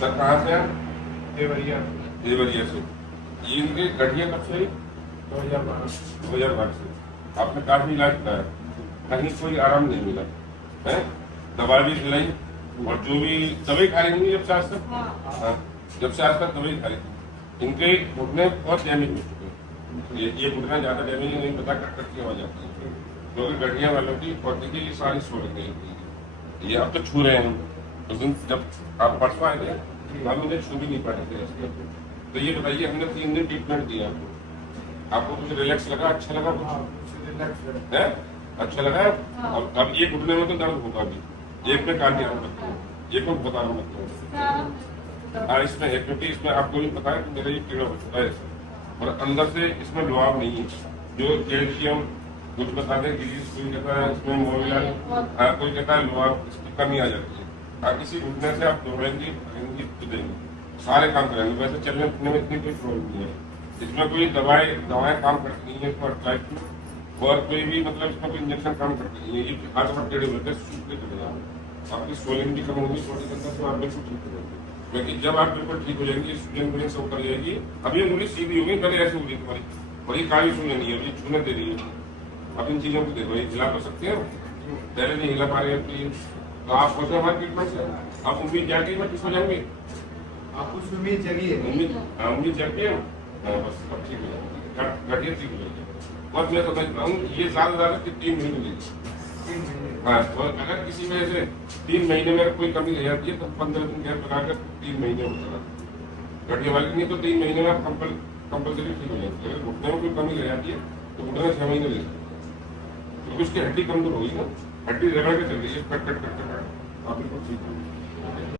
Sir कहाँ से हैं? देवरिया देवरिया से। ये इनके गठिया कब से? 2012 2012 से। आपने काफी इलाज कराया, कहीं कोई आराम नहीं मिला है? दवा भी खिलाई और जो भी दवाई खा रही थी जब से आज तक? हाँ, जब से आज तक दवाई खा रही थी। इनके घुटने बहुत डैमेज हो चुके हैं। ये घुटना ज्यादा डैमेज नहीं पता कट कट की आवाज आती है, क्योंकि गठिया वालों की और देखिए ये सारी सो गई। ये अब तो छू रहे हैं हम। उस दिन जब आप परसों आए थे हम मुझे छू भी नहीं पाए थे। तो ये बताइए, हमने 3 दिन ट्रीटमेंट दिया, आपको कुछ रिलैक्स लगा, अच्छा लगा कुछ? है अच्छा लगा? अब ये घुटने में तो दर्द होगा अभी, एक में काट दिया ये को बता रहा हूँ मतलब। हाँ इसमें है, क्योंकि इसमें आपको भी पता है कि मेरा ये कीड़ा हो चुका है और अंदर से इसमें लुआव नहीं है, जो कैल्शियम कुछ बताते हैं, कोई कहता है इसमें मोबिलाल, कोई कहता है लुआव, इसकी कमी आ जाती है। इसी घुटने से आप दौड़ेंगे तो देंगे, सारे काम करेंगे। वैसे चलने फिरने में इतनी कोई प्रॉब्लम नहीं है, इसमें कोई दवाएं काम करती नहीं है इसको अट्रैक्ट, और कोई भी मतलब इसमें कोई इंजेक्शन काम करती नहीं है। ये हाथ में टेढ़े होते हैं, सूखते चले जाएंगे, आपकी सोलिंग भी कम होगी बॉडी के अंदर, तो आप बिल्कुल ठीक हो जाएंगे। लेकिन जब आप बिल्कुल ठीक हो जाएंगे, सूजन वूजन सब कर जाएगी। अब ये उंगली सीधी होगी, पहले ऐसी होगी तुम्हारी, और ये काली सूजन नहीं है, ये छूने दे रही है। अब इन चीजों को देखो, ये हिला तो सकते हैं, पहले नहीं हिला पा रहे हैं, तो आप सोचो हमारे ट्रीटमेंट से आप उम्मीद जाके मैं किस हो जाएंगे? आप कुछ उम्मीद जगी है? उम्मीद जाके बस अब ठीक हो जाएंगे, गठिया ठीक हो जाएगी। और मैं तो कहता हूँ ये ज्यादा 3 महीने लेगी। हाँ, और अगर किसी में से 3 महीने में कोई कमी रह जाती है तो 15 दिन गैप लगाकर 3 महीने हो जाएगा। गठिया वाली नहीं तो 3 महीने में आप कंपल्सरी ठीक हो जाएंगे। अगर घुटने में कोई कमी रह जाती है तो घुटने में 6 महीने ले सकते, क्योंकि उसकी हड्डी कमजोर होगी ना, हड्डी रगड़ के चल रही है, कट कट कट कट आप बिल्कुल ठीक हो।